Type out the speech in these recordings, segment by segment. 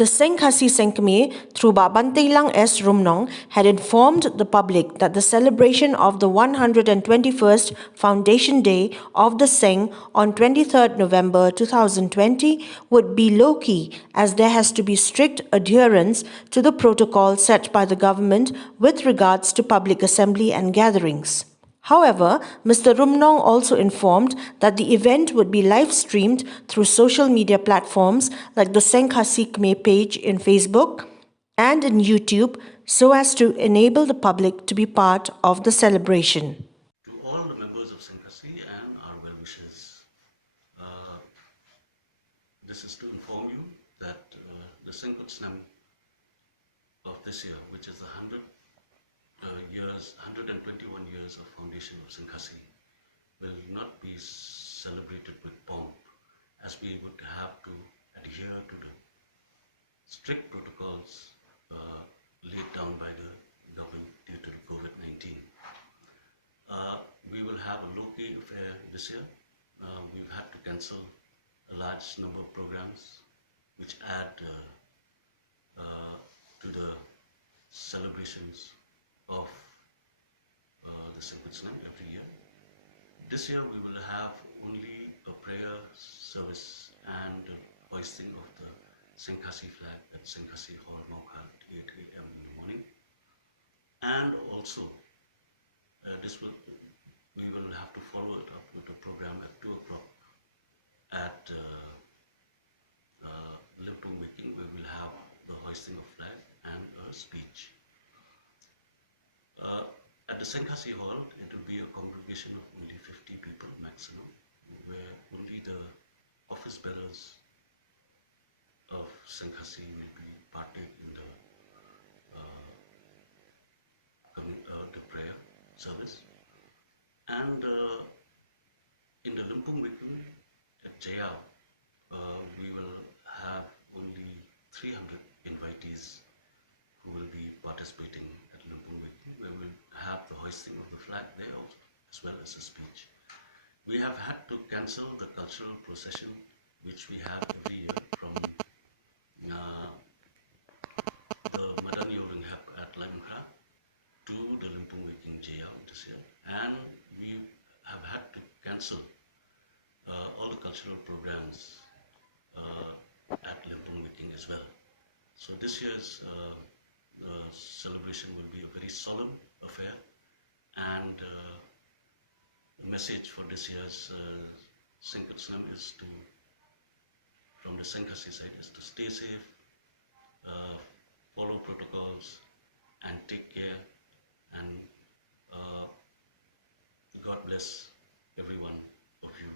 The Seng Khasi Seng Kmie, through Bah Banteilang S Rumnong, had informed the public that the celebration of the 121st Foundation Day of the Seng on 23rd November 2020 would be low-key, as there has to be strict adherence to the protocol set by the government with regards to public assembly and gatherings. However, Mr. Rumnong also informed that the event would be live-streamed through social media platforms like the Seng Khasi Seng page in Facebook and in YouTube, so as to enable the public to be part of the celebration. To all the members of Seng Khasi and our well-wishers, this is to inform you that the Seng Kut Snem of this year, which is the 121 years of foundation of Seng Khasi, will not be celebrated with pomp, as we would have to adhere to the strict protocols laid down by the government due to the COVID-19. We will have a low-key affair this year. We've had to cancel a large number of programs which add to the celebrations of the Seng Kut Snem every year. This year we will have only a prayer service and hoisting of the Seng Khasi flag at Seng Khasi Hall, Mauka at 8 a.m. in the morning. And also, we will have to follow it up with a program at 2 o'clock at Limpung Making. We will have the hoisting of flag and a speech. At the Seng Khasi Hall, it will be a congregation of only 50 people maximum, where only the office bearers of Seng Khasi will be partake in the prayer service. And in the Limpung Making at Jaya, we will have only 300 invitees who will be participating at Limpung Making, where we'll have the hoisting of the flag there also, as well as a speech. We have had to cancel the cultural procession which we have every year from the Madani Yoringhap at Lamkra to the Limpung Making Jaya this year, and we have had to cancel all the cultural programs at Limpung Making as well. So this year's celebration will be a very solemn affair, and the message for this year's Seng Kut Snem is to, from the Seng Khasi side, is to stay safe, follow protocols, and take care, and God bless every one of you.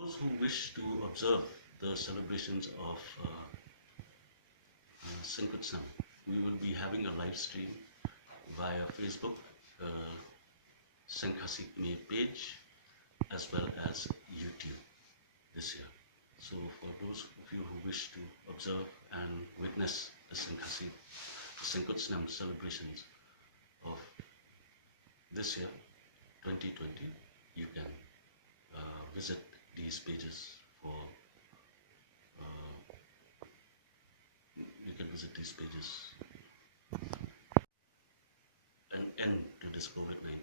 Those who wish to observe the celebrations of Seng Kut Snem, we will be having a live stream via Facebook, Seng Khasi Seng Kmie page, as well as YouTube this year. So for those of you who wish to observe and witness the Seng Kut Snem celebrations of this year, 2020, you can visit these pages for an end to this COVID-19.